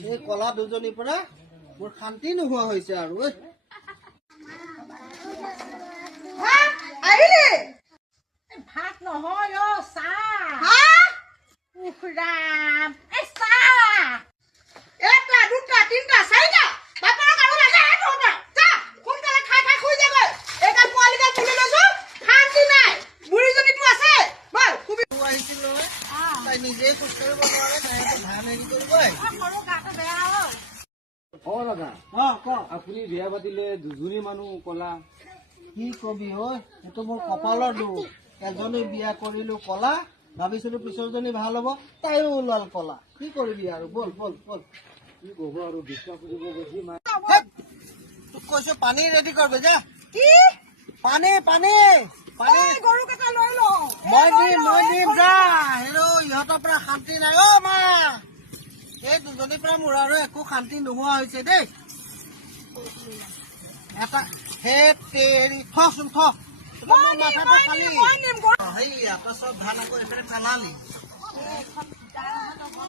এই কলা দুজনীৰ পৰা মোৰ শান্তি নোহোৱা হৈছে আৰু ভাত নহয় অ' চাহ। উফৰাম এই চাহ এটা দুটা তিনিটা চাৰিটা বাপেৰক আৰু লাগে এটা যা সোনকালে খাই খাই শুই যাগৈ এটা পোৱালিকে তুলি লৈছো শান্তি নাই বুঢ়ীজনীটো আছে বল খুবি আহিছিল নহয় তাই নিজে খোজ কাঢ়িব নোৱাৰে তাইতো ধান হেৰি কৰিব সৰু গাটো বেয়া হ'ল দাদা আপুনি বিয়া পাতিলে দুজনী মানুহ কলা কি কবি ঐ এইটো মোৰ কপালৰ দুখ এজনী বিয়া কৰিলো কলা ভাবিছিলো পিছৰজনী ভাল হ'ব তাইও ওলাল কলা কি কৰিবি আৰু বল বল বল কি কব আৰু বিশ্বাস কৰিব বেছি তোক কৈছো পানী ৰেডি কৰবে যা কি পানী পানী পানী গৰুকেইটা লৈ লওঁ মই দিম যা হেৰৌ ইহঁতৰ পৰা শান্তি নাই অ মা এই দুজনীৰ পৰা মোৰ আৰু একো শান্তি নোহোৱা হৈছে দেই এটা হে তেৰি থচোন থ মাথাটো খালি সেইয়া তই চব ধান আকৌ এইফালে পেলালি